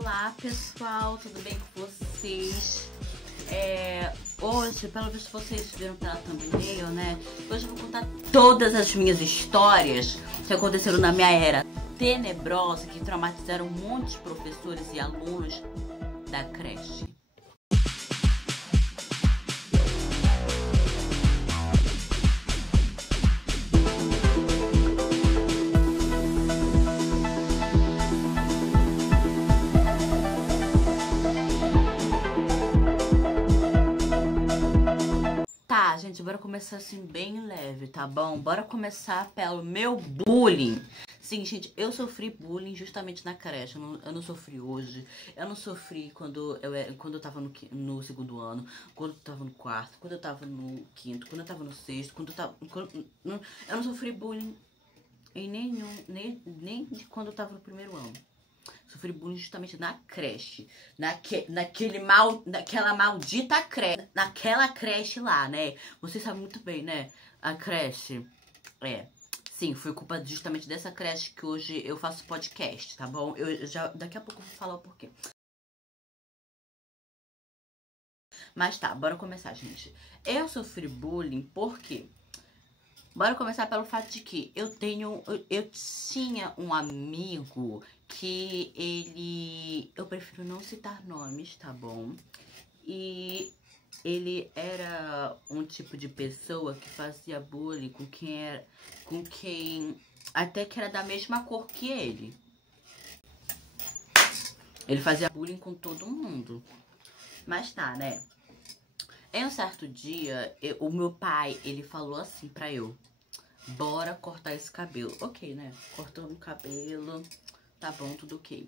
Olá pessoal, tudo bem com vocês? Hoje, pelo visto vocês viram pela thumbnail, né? Hoje eu vou contar todas as minhas histórias que aconteceram na minha era tenebrosa, que traumatizaram muitos professores e alunos da creche. Tá, gente, bora começar assim bem leve, tá bom? Bora começar pelo meu bullying. Sim, gente, eu sofri bullying justamente na creche. Eu não sofri hoje. Eu não sofri quando eu tava no segundo ano, quando eu tava no quarto, quando eu tava no quinto, quando eu tava no sexto, eu não sofri bullying em nem de quando eu tava no primeiro ano. Sofri bullying justamente na creche. Naquela maldita creche. Naquela creche lá, né? Vocês sabem muito bem, né? A creche. Sim, foi culpa justamente dessa creche que hoje eu faço podcast, tá bom? Daqui a pouco eu vou falar o porquê. Mas tá, bora começar, gente. Eu sofri bullying porque... Bora começar pelo fato de que eu tinha um amigo que eu prefiro não citar nomes, tá bom? E ele era um tipo de pessoa que fazia bullying com quem até que era da mesma cor que ele. Ele fazia bullying com todo mundo. Mas tá, né? Em um certo dia, o meu pai, ele falou assim pra eu: bora cortar esse cabelo. Ok, né? Cortando o cabelo, tá bom, tudo ok.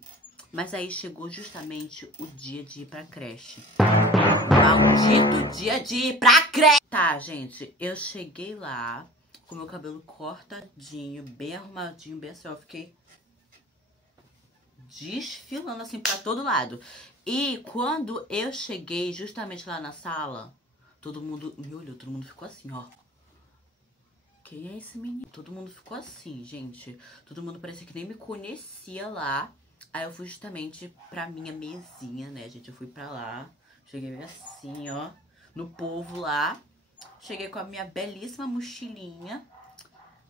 Mas aí chegou justamente o dia de ir pra creche. Maldito dia de ir pra creche! Tá, gente, eu cheguei lá com meu cabelo cortadinho, bem arrumadinho, bem assim, ó. Fiquei desfilando assim pra todo lado. E quando eu cheguei justamente lá na sala, todo mundo me olhou, todo mundo ficou assim, ó. Quem é esse menino? Todo mundo ficou assim, gente. Todo mundo parecia que nem me conhecia lá. Aí eu fui justamente pra minha mesinha, né, gente? Eu fui pra lá. Cheguei assim, ó. No povo lá. Cheguei com a minha belíssima mochilinha.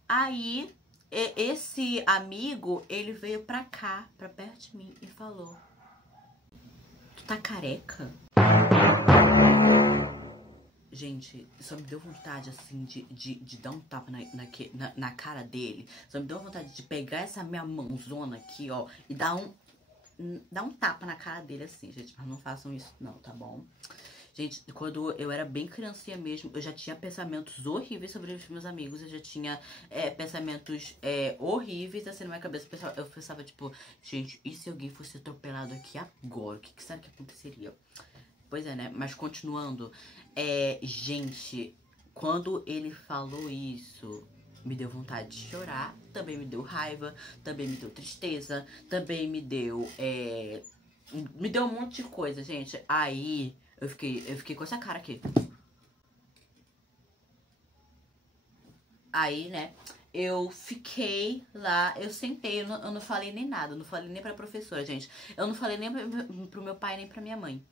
Aí, esse amigo, ele veio pra cá, pra perto de mim e falou: tu tá careca? Gente, só me deu vontade, assim, de dar um tapa na cara dele. Só me deu vontade de pegar essa minha mãozona aqui, ó, e dar um tapa na cara dele, assim, gente. Mas não façam isso, não, tá bom? Gente, quando eu era bem criancinha mesmo, eu já tinha pensamentos horríveis sobre os meus amigos. Eu já tinha pensamentos horríveis, assim, na minha cabeça. Eu pensava, tipo, gente, e se alguém fosse atropelado aqui agora? O que será que aconteceria? Pois é, né? Mas continuando, gente, quando ele falou isso, me deu vontade de chorar, também me deu raiva, também me deu tristeza, também me deu um monte de coisa, gente. Aí eu fiquei com essa cara aqui. Aí, né, eu fiquei lá, eu sentei, eu não falei nem nada, eu não falei nem pra professora, gente. Eu não falei nem pro meu pai, nem pra minha mãe.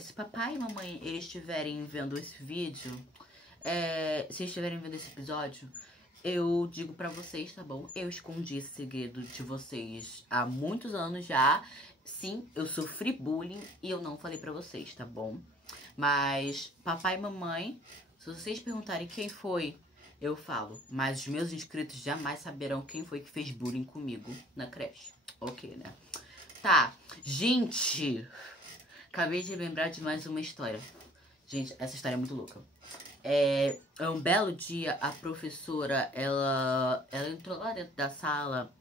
Se papai e mamãe eles estiverem vendo esse vídeo, se estiverem vendo esse episódio, eu digo pra vocês, tá bom? Eu escondi esse segredo de vocês há muitos anos já. Sim, eu sofri bullying e eu não falei pra vocês, tá bom? Mas papai e mamãe, se vocês perguntarem quem foi, eu falo. Mas os meus inscritos jamais saberão quem foi que fez bullying comigo na creche. Ok, né? Tá, gente... Acabei de lembrar de mais uma história. Gente, essa história é muito louca. Um belo dia, a professora, ela entrou lá dentro da sala.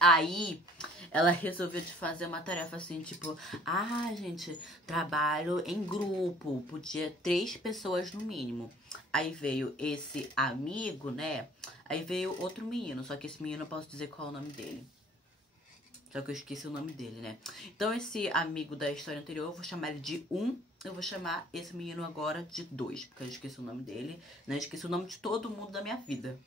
Aí, ela resolveu de fazer uma tarefa assim, tipo... Ah, gente, trabalho em grupo. Podia 3 pessoas no mínimo. Aí veio esse amigo, né? Aí veio outro menino. Só que esse menino eu posso dizer qual é o nome dele. Só que eu esqueci o nome dele, né? Então esse amigo da história anterior, eu vou chamar ele de 1. Eu vou chamar esse menino agora de 2. Porque eu esqueci o nome dele, né? Eu esqueci o nome de todo mundo da minha vida.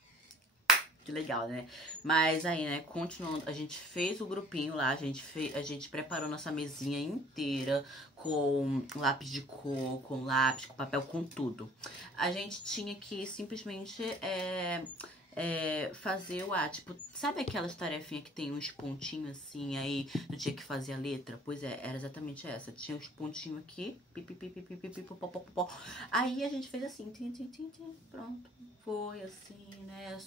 Que legal, né? Mas aí, né, continuando, a gente fez o grupinho lá, a gente preparou nossa mesinha inteira com lápis de cor, com lápis, com papel, com tudo. A gente tinha que simplesmente fazer tipo, sabe aquelas tarefinhas que tem uns pontinhos assim, aí não tinha que fazer a letra? Pois é, era exatamente essa. Tinha uns pontinhos aqui, pipipipipipipipopopopó. Aí a gente fez assim, pronto. Foi assim, né?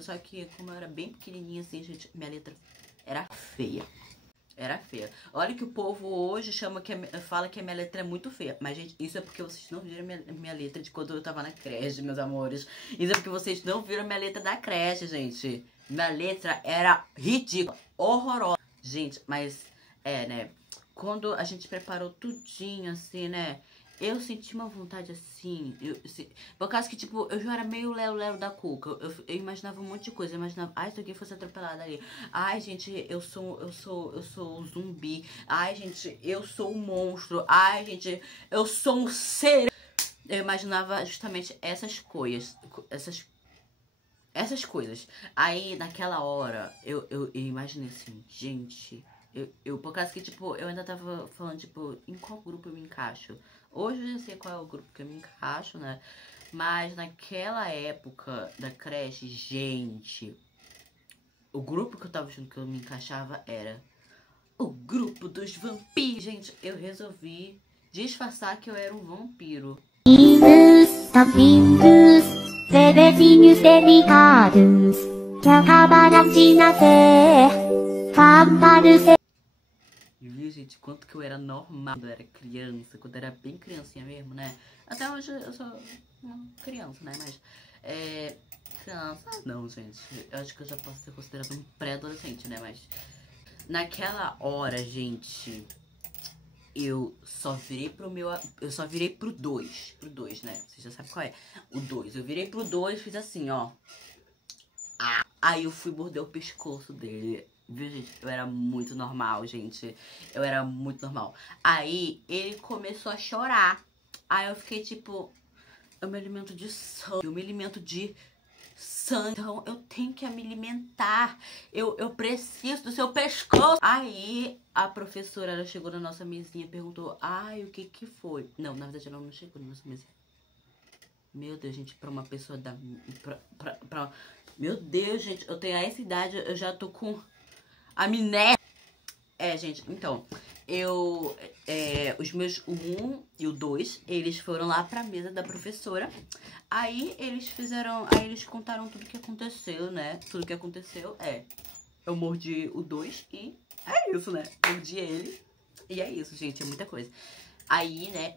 Só que como eu era bem pequenininha assim, gente, minha letra era feia. Era feia. Olha que o povo hoje fala que a minha letra é muito feia. Mas, gente, isso é porque vocês não viram minha letra de quando eu tava na creche, meus amores. Isso é porque vocês não viram minha letra da creche, gente. Minha letra era ridícula, horrorosa. Gente, mas, né? Quando a gente preparou tudinho, assim, né? Eu senti uma vontade assim, por causa que, tipo, eu já era meio lero-lero da cuca. Eu imaginava um monte de coisa. Eu imaginava, ai, se alguém fosse atropelado ali. Ai, gente, eu sou um zumbi. Ai, gente, eu sou um monstro. Ai, gente, eu sou um ser. Eu imaginava justamente essas coisas. Essas coisas. Aí, naquela hora, eu imaginei assim, gente. Por causa que, tipo, eu ainda tava falando, tipo, em qual grupo eu me encaixo. Hoje eu já sei qual é o grupo que eu me encaixo, né? Mas naquela época da creche, gente, o grupo que eu tava achando que eu me encaixava era o grupo dos vampiros. Gente, eu resolvi disfarçar que eu era um vampiro. Bebezinhos delicados que acabaram de nascer. Viu, gente, quanto que eu era normal quando eu era criança, quando eu era bem criancinha mesmo, né? Até hoje eu sou uma criança, né? Mas, criança, não, gente. Eu acho que eu já posso ser considerada um pré-adolescente, né? Mas, naquela hora, gente, eu só virei pro 2. Pro 2, né? Você já sabe qual é. O 2. Eu virei pro 2 e fiz assim, ó. Aí eu fui morder o pescoço dele. Viu, gente? Eu era muito normal, gente. Eu era muito normal. Aí ele começou a chorar. Aí eu fiquei tipo, eu me alimento de sangue. Eu me alimento de sangue. Então eu tenho que me alimentar. Eu preciso do seu pescoço. Aí a professora, ela chegou na nossa mesinha e perguntou, ai, o que que foi? Não, na verdade ela não chegou na nossa mesinha. Meu Deus, gente, pra uma pessoa da... Meu Deus, gente, eu tenho essa idade, eu já tô com amnésia. Gente, então, os meus, o 1 e o 2, eles foram lá pra mesa da professora. Aí eles contaram tudo que aconteceu, né? Tudo que aconteceu eu mordi o 2 e é isso, né? Mordi ele e é isso, gente, é muita coisa. Aí, né,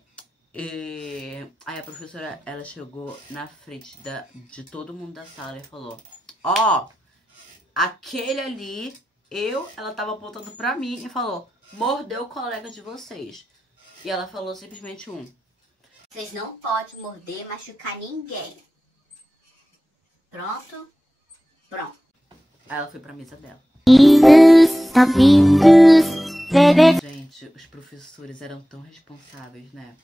aí a professora, ela chegou na frente de todo mundo da sala e falou, ó, aquele ali, ela tava apontando pra mim e falou, mordeu o colega de vocês. E ela falou simplesmente vocês não podem morder, machucar ninguém. Pronto? Pronto. Aí ela foi pra mesa dela. Gente, os professores eram tão responsáveis, né?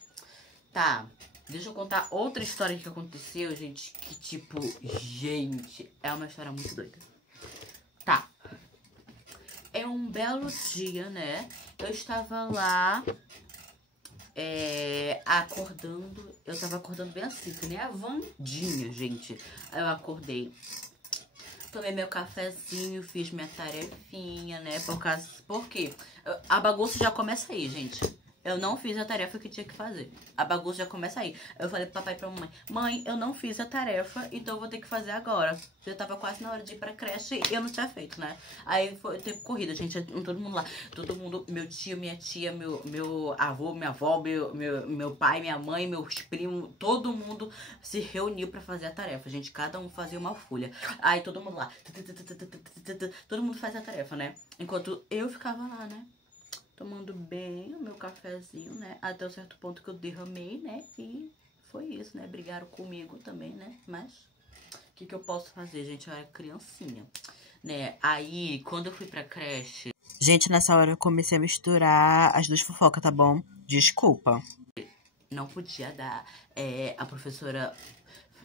Tá, deixa eu contar outra história que aconteceu, gente, que tipo, gente, é uma história muito doida. Tá. É um belo dia, né? Eu estava lá, acordando. Eu tava acordando bem assim, que nem a Wandinha, gente. Aí eu acordei, tomei meu cafezinho, fiz minha tarefinha, né? Por quê? A bagunça já começa aí, gente. Eu não fiz a tarefa que tinha que fazer. A bagunça já começa aí. Eu falei pro papai e pra mamãe, mãe, eu não fiz a tarefa, então eu vou ter que fazer agora. Já tava quase na hora de ir pra creche e eu não tinha feito, né? Aí teve corrida, gente, todo mundo lá. Todo mundo, meu tio, minha tia, meu avô, minha avó, meu pai, minha mãe, meus primos, todo mundo se reuniu pra fazer a tarefa, gente. Cada um fazia uma folha. Aí todo mundo lá. Todo mundo faz a tarefa, né? Enquanto eu ficava lá, né? Tomando bem o meu cafezinho, né? Até um certo ponto que eu derramei, né? E foi isso, né? Brigaram comigo também, né? Mas o que eu posso fazer, gente? Eu era criancinha, né? Aí, quando eu fui pra creche... Gente, nessa hora eu comecei a misturar as duas fofocas, tá bom? Desculpa. Não podia dar... a professora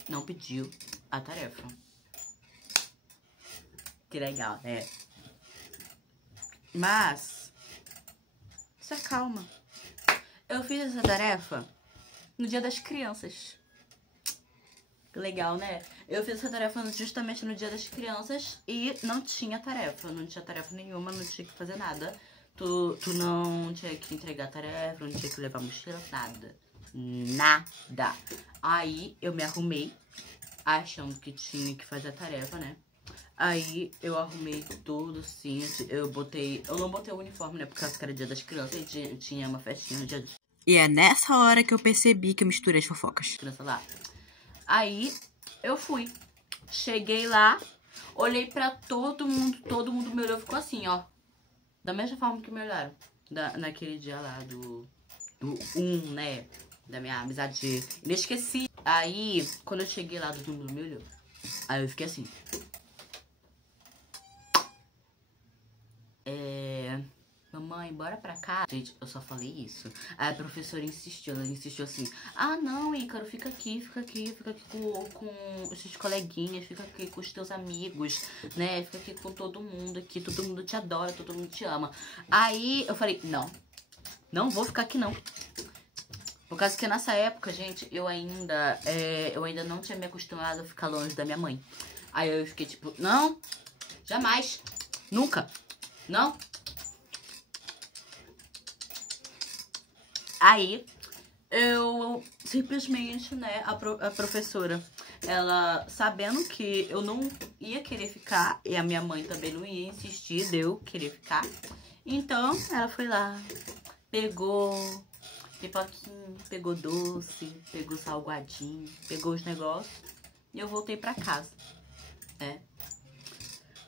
não pediu a tarefa. Que legal, né? Mas se acalma. Eu fiz essa tarefa no Dia das Crianças. Que legal, né? Eu fiz essa tarefa justamente no Dia das Crianças e não tinha tarefa. Não tinha tarefa nenhuma, não tinha que fazer nada. Tu não tinha que entregar tarefa, não tinha que levar mochila, nada. Nada. Aí eu me arrumei, achando que tinha que fazer a tarefa, né? Aí eu arrumei tudo, assim, eu não botei o uniforme, né? Por causa que era Dia das Crianças e tinha uma festinha no dia das... E é nessa hora que eu percebi que eu misturei as fofocas. Criança lá. Aí eu fui. Cheguei lá, olhei pra todo mundo me olhou e ficou assim, ó. Da mesma forma que me olharam. Naquele dia lá do né? Da minha amizade inesquecível. Aí, quando eu cheguei lá, todo mundo me olhou. Aí eu fiquei assim. Mamãe, bora pra cá. Gente, eu só falei isso. Aí a professora insistiu, ela insistiu assim. Ah, não, Ícaro, fica aqui com os seus coleguinhas, fica aqui com os teus amigos, né? Fica aqui com todo mundo aqui, todo mundo te adora, todo mundo te ama. Aí eu falei, não vou ficar aqui não. Por causa que nessa época, gente, eu ainda não tinha me acostumado a ficar longe da minha mãe. Aí eu fiquei tipo, não, jamais, nunca, não. Aí, eu simplesmente, né, a professora, ela sabendo que eu não ia querer ficar, e a minha mãe também não ia insistir de eu querer ficar, então ela foi lá, pegou pipoquinho, pegou doce, pegou salgadinho, pegou os negócios, e eu voltei pra casa, né.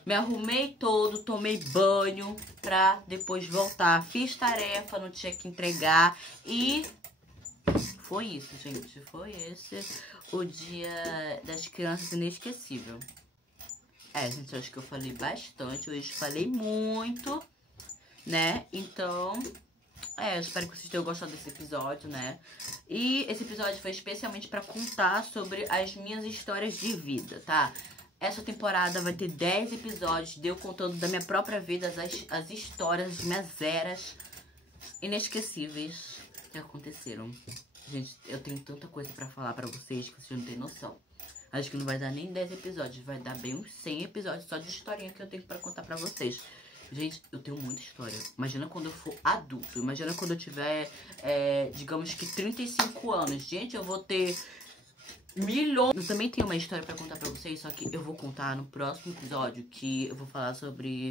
Me arrumei todo, tomei banho pra depois voltar. Fiz tarefa, não tinha que entregar. E foi isso, gente. Foi esse o Dia das Crianças inesquecível. Gente, acho que eu falei bastante. Hoje falei muito, né? Então, eu espero que vocês tenham gostado desse episódio, né? E esse episódio foi especialmente pra contar sobre as minhas histórias de vida, tá? Essa temporada vai ter 10 episódios de eu contando da minha própria vida as histórias, as minhas eras inesquecíveis que aconteceram. Gente, eu tenho tanta coisa pra falar pra vocês que vocês não têm noção. Acho que não vai dar nem 10 episódios, vai dar bem uns 100 episódios só de historinha que eu tenho pra contar pra vocês. Gente, eu tenho muita história. Imagina quando eu for adulto, imagina quando eu tiver, digamos que 35 anos. Gente, eu vou ter... milhões. Eu também tenho uma história pra contar pra vocês, só que eu vou contar no próximo episódio, que eu vou falar sobre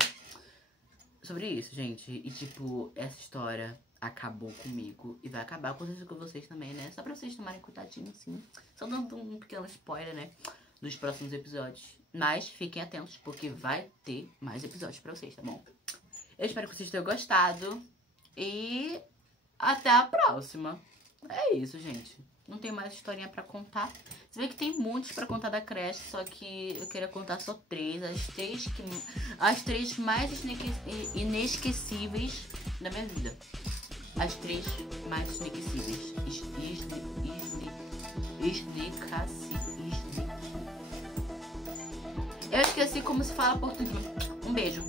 isso, gente. E tipo, essa história acabou comigo e vai acabar com vocês também, né? Só pra vocês tomarem cuidadinho, assim. Só dando um pequeno spoiler, né? Dos próximos episódios. Mas fiquem atentos, porque vai ter mais episódios pra vocês, tá bom? Eu espero que vocês tenham gostado. E até a próxima. É isso, gente. Não tem mais historinha pra contar. Você vê que tem muitos pra contar da creche, só que eu queria contar só 3. As três mais inesquecíveis da minha vida. As 3 mais inesquecíveis. Eu esqueci como se fala português. Um beijo.